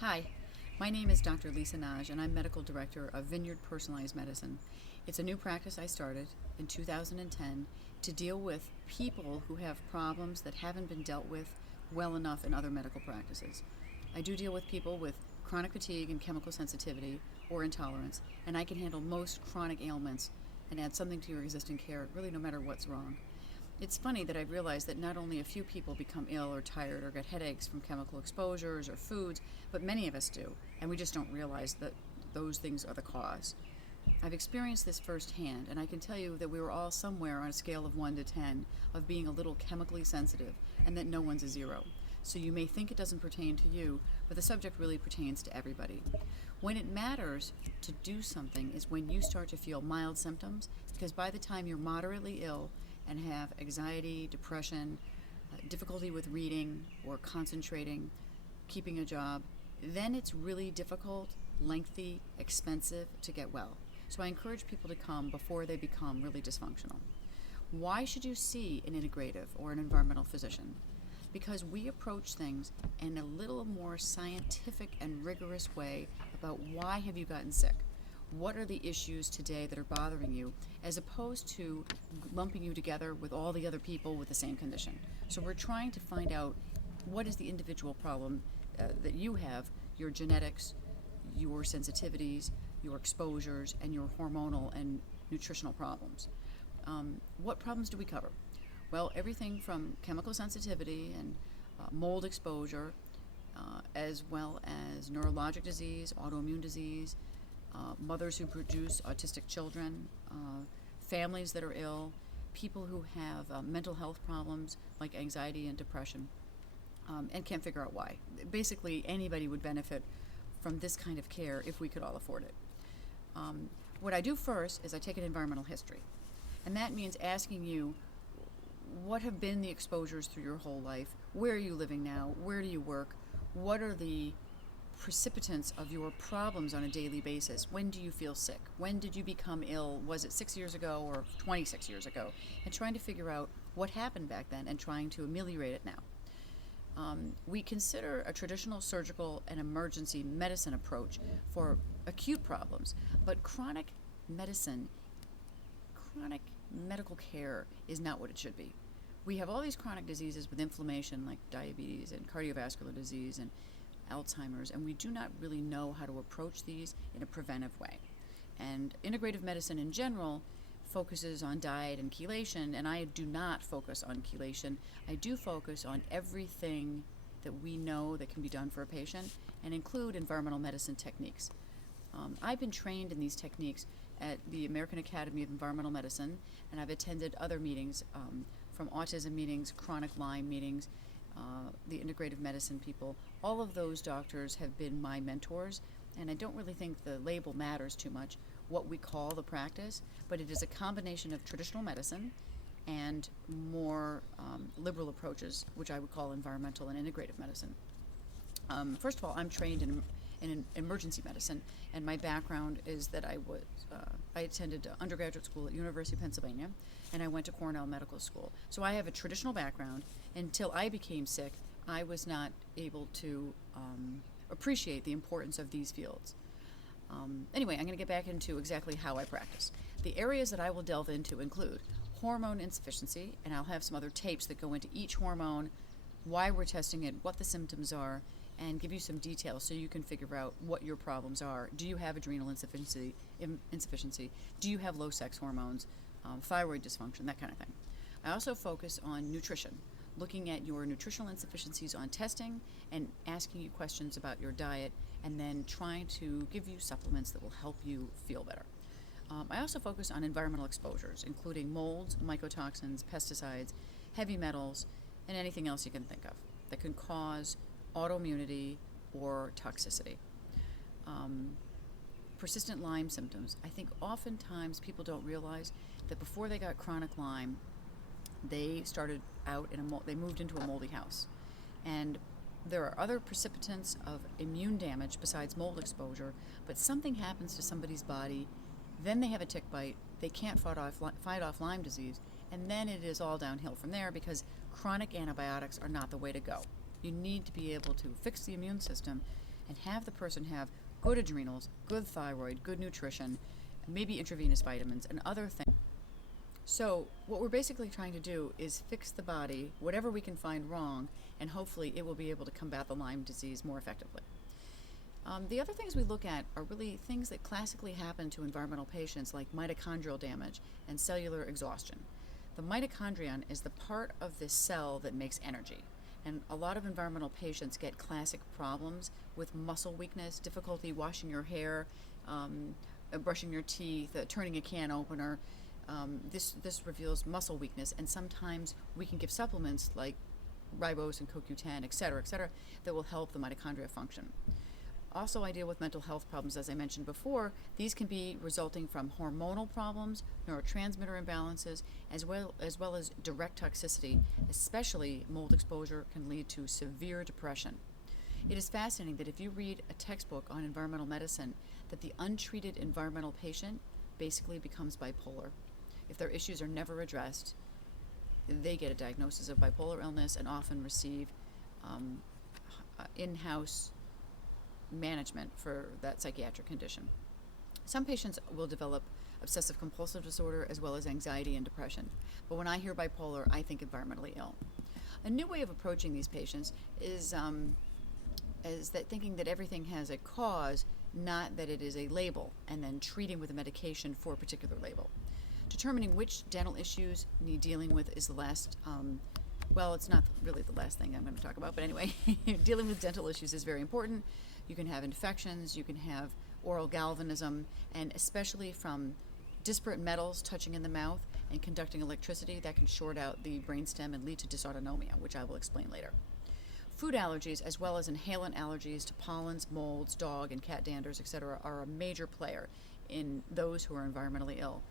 Hi, my name is Dr. Lisa Naj, and I'm Medical Director of Vineyard Personalized Medicine. It's a new practice I started in 2010 to deal with people who have problems that haven't been dealt with well enough in other medical practices. I do deal with people with chronic fatigue and chemical sensitivity or intolerance, and I can handle most chronic ailments and add something to your existing care, really no matter what's wrong. It's funny that I've realized that not only a few people become ill or tired or get headaches from chemical exposures or foods, but many of us do, and we just don't realize that those things are the cause. I've experienced this firsthand, and I can tell you that we were all somewhere on a scale of 1 to 10 of being a little chemically sensitive, and that no one's a 0. So you may think it doesn't pertain to you, but the subject really pertains to everybody. When it matters to do something is when you start to feel mild symptoms, because by the time you're moderately ill and have anxiety, depression, difficulty with reading or concentrating, keeping a job, then it's really difficult, lengthy, expensive to get well. So I encourage people to come before they become really dysfunctional. Why should you see an integrative or an environmental physician? Because we approach things in a little more scientific and rigorous way about why have you gotten sick? What are the issues today that are bothering you, as opposed to lumping you together with all the other people with the same condition. So we're trying to find out what is the individual problem that you have, your genetics, your sensitivities, your exposures, and your hormonal and nutritional problems. What problems do we cover? Well, everything from chemical sensitivity and mold exposure, as well as neurologic disease, autoimmune disease, mothers who produce autistic children, families that are ill, people who have mental health problems like anxiety and depression, and can't figure out why. Basically, anybody would benefit from this kind of care if we could all afford it. What I do first is I take an environmental history, and that means asking you, what have been the exposures through your whole life? Where are you living now? Where do you work? What are the precipitants of your problems on a daily basis? When do you feel sick? When did you become ill? Was it 6 years ago or 26 years ago? And trying to figure out what happened back then and trying to ameliorate it now. We consider a traditional surgical and emergency medicine approach for acute problems, but chronic medical care is not what it should be. We have all these chronic diseases with inflammation like diabetes and cardiovascular disease and Alzheimer's, and we do not really know how to approach these in a preventive way. And integrative medicine in general focuses on diet and chelation, and I do not focus on chelation. I do focus on everything that we know that can be done for a patient and include environmental medicine techniques. I've been trained in these techniques at the American Academy of Environmental Medicine, and I've attended other meetings, from autism meetings, chronic Lyme meetings, the integrative medicine people. All of those doctors have been my mentors, and I don't really think the label matters too much, what we call the practice, but it is a combination of traditional medicine and more liberal approaches, which I would call environmental and integrative medicine. First of all, I'm trained in emergency medicine, and my background is that I attended undergraduate school at University of Pennsylvania, and I went to Cornell Medical School. So I have a traditional background. Until I became sick, I was not able to appreciate the importance of these fields. Anyway, I'm going to get back into exactly how I practice. The areas that I will delve into include hormone insufficiency, and I'll have some other tapes that go into each hormone, why we're testing it, what the symptoms are, and give you some details so you can figure out what your problems are. Do you have adrenal insufficiency? Do you have low sex hormones, thyroid dysfunction, that kind of thing. I also focus on nutrition, looking at your nutritional insufficiencies on testing and asking you questions about your diet, and then trying to give you supplements that will help you feel better. I also focus on environmental exposures, including molds, mycotoxins, pesticides, heavy metals, and anything else you can think of that can cause autoimmunity or toxicity. Persistent Lyme symptoms. I think oftentimes people don't realize that before they got chronic Lyme, they started out they moved into a moldy house. And there are other precipitants of immune damage besides mold exposure, but something happens to somebody's body, then they have a tick bite, they can't fight off Lyme disease, and then it is all downhill from there because chronic antibiotics are not the way to go. You need to be able to fix the immune system and have the person have good adrenals, good thyroid, good nutrition, maybe intravenous vitamins and other things. So what we're basically trying to do is fix the body, whatever we can find wrong, and hopefully it will be able to combat the Lyme disease more effectively. The other things we look at are really things that classically happen to environmental patients, like mitochondrial damage and cellular exhaustion. The mitochondrion is the part of the cell that makes energy. And a lot of environmental patients get classic problems with muscle weakness, difficulty washing your hair, brushing your teeth, turning a can opener. This reveals muscle weakness, and sometimes we can give supplements like ribose and CoQ10, et cetera, that will help the mitochondria function. Also, I deal with mental health problems, as I mentioned before. These can be resulting from hormonal problems, neurotransmitter imbalances, as well as direct toxicity, especially mold exposure can lead to severe depression. It is fascinating that if you read a textbook on environmental medicine, that the untreated environmental patient basically becomes bipolar. If their issues are never addressed, they get a diagnosis of bipolar illness and often receive in-house management for that psychiatric condition. Some patients will develop obsessive compulsive disorder as well as anxiety and depression. But when I hear bipolar, I think environmentally ill. A new way of approaching these patients is that thinking that everything has a cause, not that it is a label, and then treating with a medication for a particular label. Determining which dental issues need dealing with is the last, well, it's not really the last thing I'm going to talk about, but anyway, dealing with dental issues is very important. You can have infections, you can have oral galvanism, and especially from disparate metals touching in the mouth and conducting electricity, that can short out the brainstem and lead to dysautonomia, which I will explain later. Food allergies, as well as inhalant allergies to pollens, molds, dog and cat danders, etc., are a major player in those who are environmentally ill.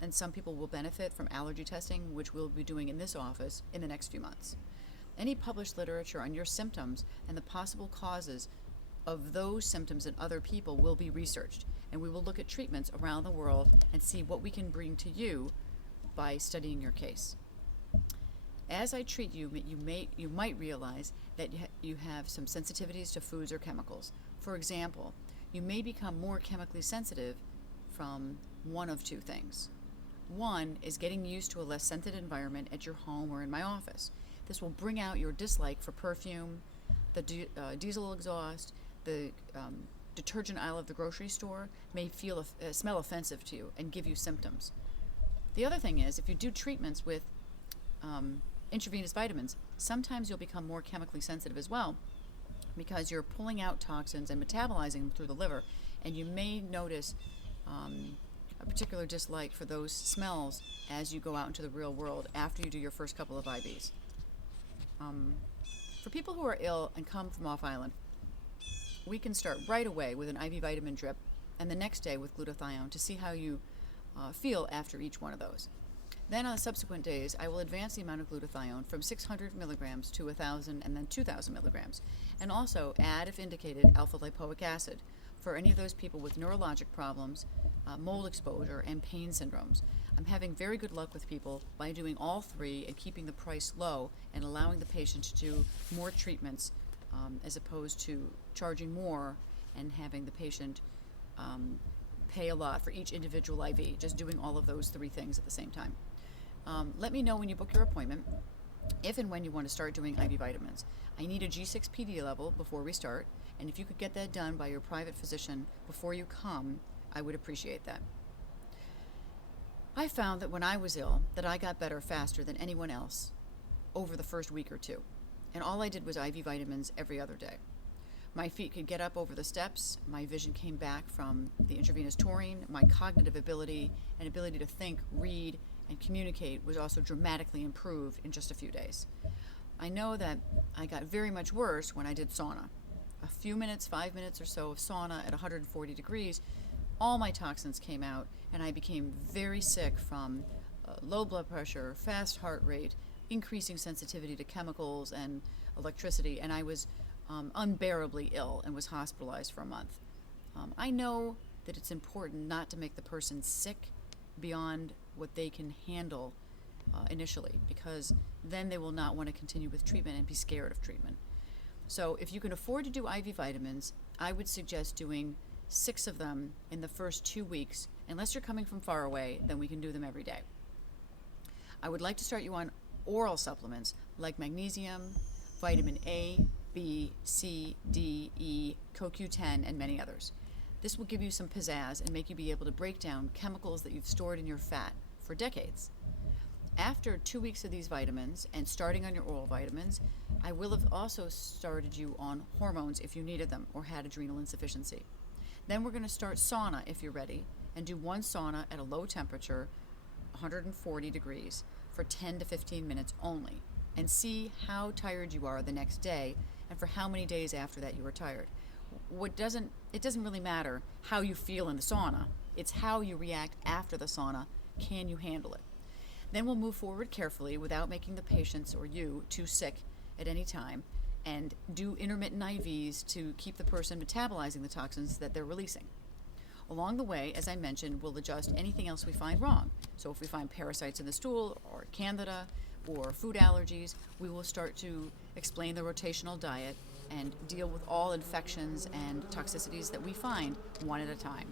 And some people will benefit from allergy testing, which we'll be doing in this office in the next few months. Any published literature on your symptoms and the possible causes of those symptoms in other people will be researched, and we will look at treatments around the world and see what we can bring to you by studying your case. As I treat you, you might realize that you have some sensitivities to foods or chemicals. For example, you may become more chemically sensitive from one of two things. One is getting used to a less scented environment at your home or in my office. This will bring out your dislike for perfume, the diesel exhaust, the detergent aisle of the grocery store may smell offensive to you and give you symptoms. The other thing is, if you do treatments with intravenous vitamins, sometimes you'll become more chemically sensitive as well, because you're pulling out toxins and metabolizing them through the liver, and you may notice a particular dislike for those smells as you go out into the real world after you do your first couple of IVs. For people who are ill and come from off-island, we can start right away with an IV vitamin drip and the next day with glutathione to see how you feel after each one of those. Then on subsequent days, I will advance the amount of glutathione from 600 milligrams to 1,000 and then 2,000 milligrams, and also add, if indicated, alpha-lipoic acid for any of those people with neurologic problems, mold exposure, and pain syndromes. I'm having very good luck with people by doing all three and keeping the price low and allowing the patient to do more treatments as opposed to charging more and having the patient pay a lot for each individual IV, just doing all of those three things at the same time. Let me know when you book your appointment if and when you want to start doing IV vitamins. I need a G6 PD level before we start, and if you could get that done by your private physician before you come, I would appreciate that. I found that when I was ill, that I got better faster than anyone else over the first week or two, and all I did was IV vitamins every other day. My feet could get up over the steps, my vision came back from the intravenous taurine, my cognitive ability and ability to think, read, and communicate was also dramatically improved in just a few days. I know that I got very much worse when I did sauna. A few minutes, 5 minutes or so of sauna at 140 degrees, all my toxins came out, and I became very sick from low blood pressure, fast heart rate, increasing sensitivity to chemicals and electricity, and I was unbearably ill and was hospitalized for a month. I know that it's important not to make the person sick beyond what they can handle initially, because then they will not want to continue with treatment and be scared of treatment. So if you can afford to do IV vitamins, I would suggest doing 6 of them in the first 2 weeks. Unless you're coming from far away, then we can do them every day. I would like to start you on oral supplements like magnesium, vitamin A, B, C, D, E, CoQ10, and many others. This will give you some pizzazz and make you be able to break down chemicals that you've stored in your fat for decades. After 2 weeks of these vitamins and starting on your oral vitamins, I will have also started you on hormones if you needed them or had adrenal insufficiency. Then we're going to start sauna if you're ready, and do 1 sauna at a low temperature, 140 degrees, for 10 to 15 minutes only, and see how tired you are the next day and for how many days after that you are tired. It doesn't really matter how you feel in the sauna. It's how you react after the sauna. Can you handle it? Then we'll move forward carefully without making the patients or you too sick at any time, and do intermittent IVs to keep the person metabolizing the toxins that they're releasing. Along the way, as I mentioned, we'll adjust anything else we find wrong. So if we find parasites in the stool or candida or food allergies, we will start to explain the rotational diet and deal with all infections and toxicities that we find one at a time.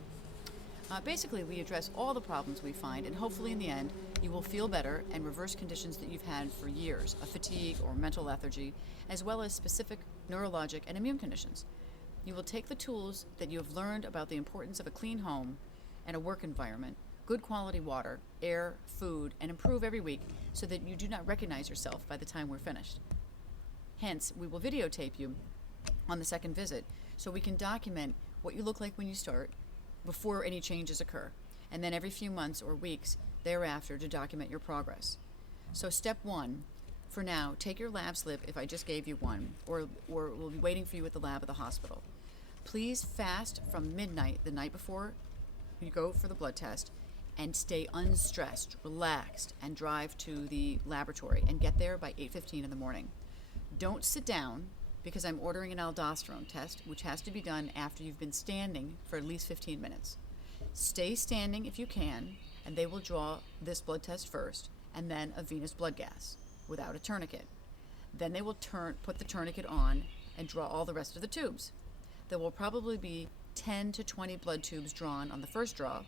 Basically, we address all the problems we find, and hopefully in the end, you will feel better and reverse conditions that you've had for years, of fatigue or mental lethargy, as well as specific neurologic and immune conditions. You will take the tools that you have learned about the importance of a clean home and a work environment, good quality water, air, food, and improve every week so that you do not recognize yourself by the time we're finished. Hence, we will videotape you on the second visit so we can document what you look like when you start, before any changes occur, and then every few months or weeks thereafter to document your progress. So step 1, for now, take your lab slip if I just gave you one, or we'll be waiting for you at the lab of the hospital. Please fast from midnight the night before you go for the blood test, and stay unstressed, relaxed, and drive to the laboratory and get there by 8:15 in the morning. Don't sit down, because I'm ordering an aldosterone test, which has to be done after you've been standing for at least 15 minutes. Stay standing if you can, and they will draw this blood test first, and then a venous blood gas without a tourniquet. Then they will put the tourniquet on and draw all the rest of the tubes. There will probably be 10 to 20 blood tubes drawn on the first draw,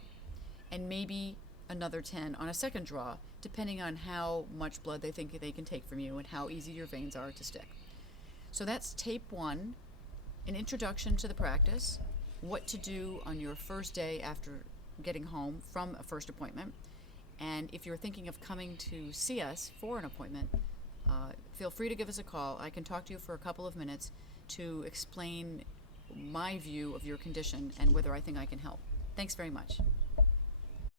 and maybe another 10 on a second draw, depending on how much blood they think they can take from you and how easy your veins are to stick. So that's tape 1, an introduction to the practice, what to do on your first day after getting home from a first appointment. And if you're thinking of coming to see us for an appointment, feel free to give us a call. I can talk to you for a couple of minutes to explain my view of your condition and whether I think I can help. Thanks very much.